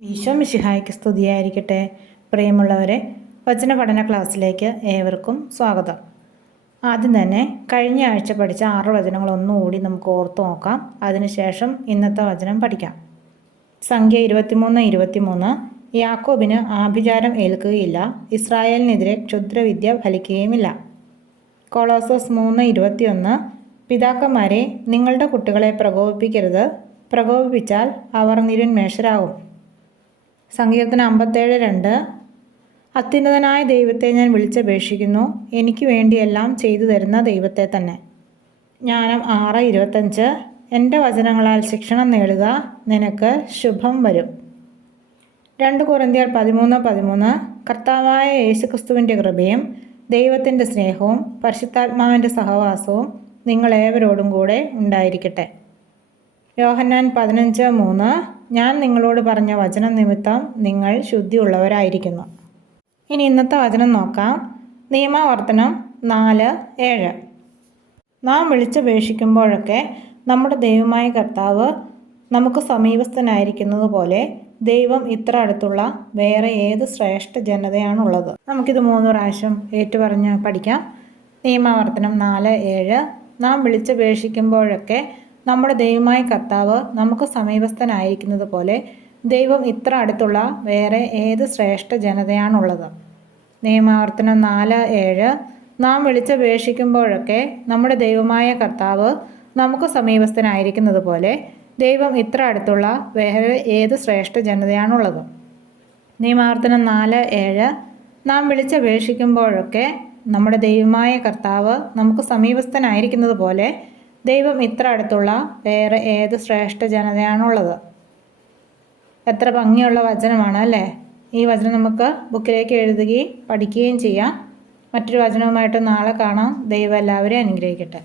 ഈശോ മിശിഹായ്ക്ക് സ്തുതിയായിരിക്കട്ടെ. പ്രിയമുള്ളവരെ, വചന പഠന ക്ലാസ്സിലേക്ക് ഏവർക്കും സ്വാഗതം. ആദ്യം തന്നെ കഴിഞ്ഞ ആഴ്ച പഠിച്ച 6 വചനങ്ങൾ ഒന്നുകൂടി നമുക്ക് ഓർത്തു നോക്കാം. അതിനുശേഷം ഇന്നത്തെ വചനം പഠിക്കാം. സംഖ്യ 23:23 യാക്കോബിന് ആഭിചാരം ഏൽക്കുകയില്ല, ഇസ്രായേലിനെതിരെ ക്ഷുദ്രവിദ്യ ഫലിക്കുകയുമില്ല. കൊളോസോസ് 3:21 പിതാക്കന്മാരെ, നിങ്ങളുടെ കുട്ടികളെ പ്രകോപിപ്പിക്കരുത്, പ്രകോപിപ്പിച്ചാൽ അവർ നിരുന്മേഷരാകും. സങ്കീർത്തനം 57:2 അത്യുന്നതനായ ദൈവത്തെ ഞാൻ വിളിച്ചപേക്ഷിക്കുന്നു, എനിക്ക് വേണ്ടിയെല്ലാം ചെയ്തു തരുന്ന ദൈവത്തെ തന്നെ. ജ്ഞാനം 6:25 എൻ്റെ വചനങ്ങളാൽ ശിക്ഷണം നേടുക, നിനക്ക് ശുഭം വരും. 2 കൊരിന്ത്യർ 13:13 കർത്താവായ യേശുക്രിസ്തുവിൻ്റെ കൃപയും ദൈവത്തിൻ്റെ സ്നേഹവും പരിശുദ്ധാത്മാവിൻ്റെ സഹവാസവും നിങ്ങളേവരോടും കൂടെ ഉണ്ടായിരിക്കട്ടെ. യോഹന്നാൻ 15:3 ഞാൻ നിങ്ങളോട് പറഞ്ഞ വചനം നിമിത്തം നിങ്ങൾ ശുദ്ധിയുള്ളവരായിരിക്കുന്നു. ഇനി ഇന്നത്തെ വചനം നോക്കാം. നിയമാവർത്തനം 4:7 നാം വിളിച്ചപേക്ഷിക്കുമ്പോഴൊക്കെ നമ്മുടെ ദൈവമായ കർത്താവ് നമുക്ക് സമീപസ്ഥനായിരിക്കുന്നത് പോലെ ദൈവം ഇത്ര അടുത്തുള്ള വേറെ ഏത് ശ്രേഷ്ഠ ജനതയാണുള്ളത്? നമുക്കിത് 3 പ്രാവശ്യം ഏറ്റുപറഞ്ഞ് പഠിക്കാം. നിയമാവർത്തനം 4:7 നാം വിളിച്ചപേക്ഷിക്കുമ്പോഴൊക്കെ നമ്മുടെ ദൈവമായ കർത്താവ് നമുക്ക് സമീപസ്ഥനായിരിക്കുന്നത് പോലെ ദൈവം ഇത്ര അടുത്തുള്ള വേറെ ഏത് ശ്രേഷ്ഠ ജനതയാണുള്ളത്? നിയമാവർത്തനം 4:7 നാം വിളിച്ചപേക്ഷിക്കുമ്പോഴൊക്കെ നമ്മുടെ ദൈവമായ കർത്താവ് നമുക്ക് സമീപസ്ഥനായിരിക്കുന്നത് പോലെ ദൈവം ഇത്ര അടുത്തുള്ള വേറെ ഏത് ശ്രേഷ്ഠ ജനതയാണുള്ളത്? നിയമാവർത്തനം 4:7 നാം വിളിച്ചപേക്ഷിക്കുമ്പോഴൊക്കെ നമ്മുടെ ദൈവമായ കർത്താവ് നമുക്ക് സമീപസ്ഥനായിരിക്കുന്നത് പോലെ ദൈവം ഇത്ര അടുത്തുള്ള വേറെ ഏത് ശ്രേഷ്ഠ ജനതയാണുള്ളത്? എത്ര ഭംഗിയുള്ള വചനമാണ് അല്ലേ? ഈ വചനം നമുക്ക് ബുക്കിലേക്ക് എഴുതുകയും പഠിക്കുകയും ചെയ്യാം. മറ്റൊരു വചനവുമായിട്ട് നാളെ കാണാം. ദൈവം എല്ലാവരെയും അനുഗ്രഹിക്കട്ടെ.